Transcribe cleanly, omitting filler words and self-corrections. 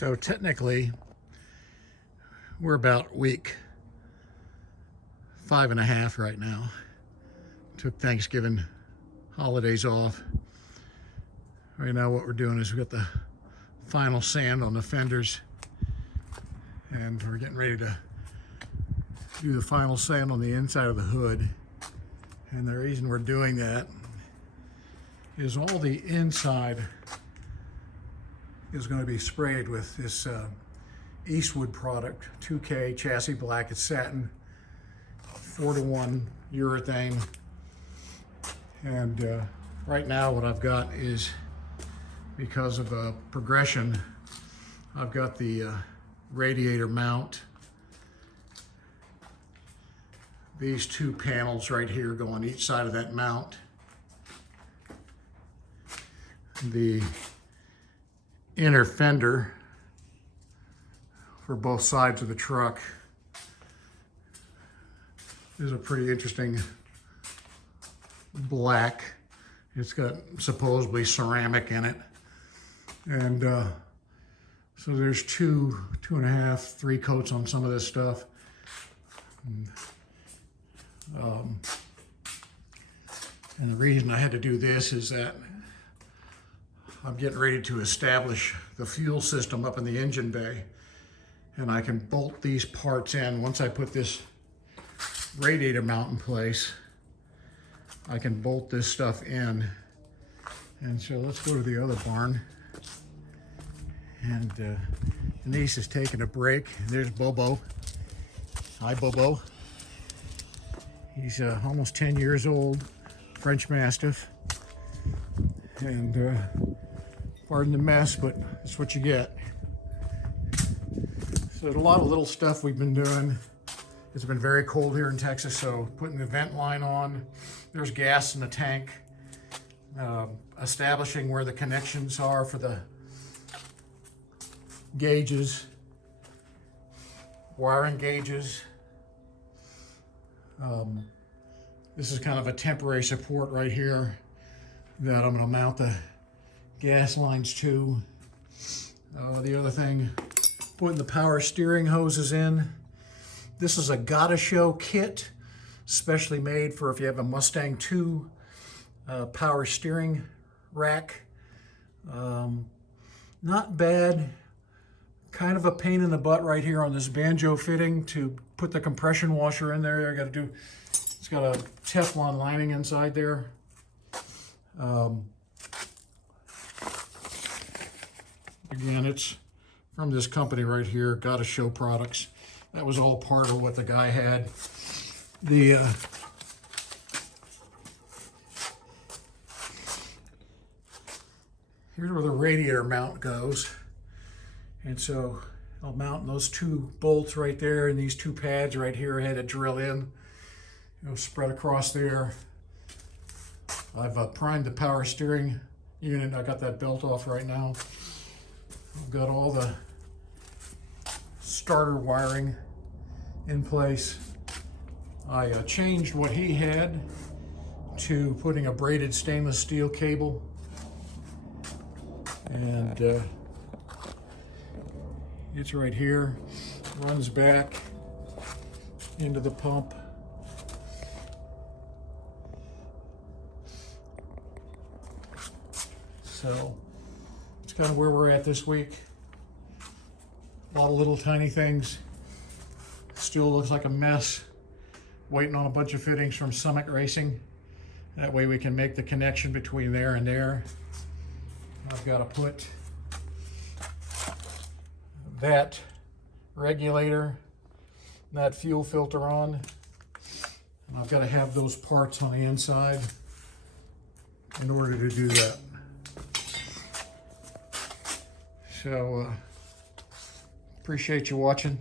So technically, we're about week 5.5 right now. Took Thanksgiving holidays off. Right now what we're doing is we got the final sand on the fenders, and we're getting ready to do the final sand on the inside of the hood. And the reason we're doing that is all the inside is going to be sprayed with this Eastwood product, 2K chassis black. It's satin, 4:1 urethane. And right now what I've got is, because of a progression, I've got the radiator mount. These two panels right here go on each side of that mount. The inner fender for both sides of the truck is a pretty interesting black. It's got supposedly ceramic in it. And so there's 2.5, 3 coats on some of this stuff. And the reason I had to do this is that I'm getting ready to establish the fuel system up in the engine bay, and I can bolt these parts in. Once I put this radiator mount in place, I can bolt this stuff in. And so let's go to the other barn. And Denise is taking a break. There's Bobo. Hi, Bobo. He's almost 10 years old, French Mastiff. And pardon the mess, but that's what you get. So a lot of little stuff we've been doing. It's been very cold here in Texas, so putting the vent line on. There's gas in the tank. Establishing where the connections are for the gauges, wiring gauges. This is kind of a temporary support right here that I'm going to mount the gas lines to. The other thing, putting the power steering hoses in. This is a Gotta Show kit, specially made for if you have a Mustang 2 power steering rack. Not bad. Kind of a pain in the butt right here on this banjo fitting to put the compression washer in there. It's got a Teflon lining inside there. Again, it's from this company right here, Gotta Show Products. That was all part of what the guy had. Here's where the radiator mount goes. And so I'll mount those 2 bolts right there, and these 2 pads right here I had to drill in. Spread across there. I've primed the power steering unit. I got that belt off right now. I've got all the starter wiring in place. I changed what he had to putting a braided stainless steel cable, and it's right here, runs back into the pump. So it's kind of where we're at this week. A lot of little tiny things. Still looks like a mess. Waiting on a bunch of fittings from Summit Racing. That way we can make the connection between there and there. I've got to put that regulator, that fuel filter on. And I've got to have those parts on the inside in order to do that. So, appreciate you watching.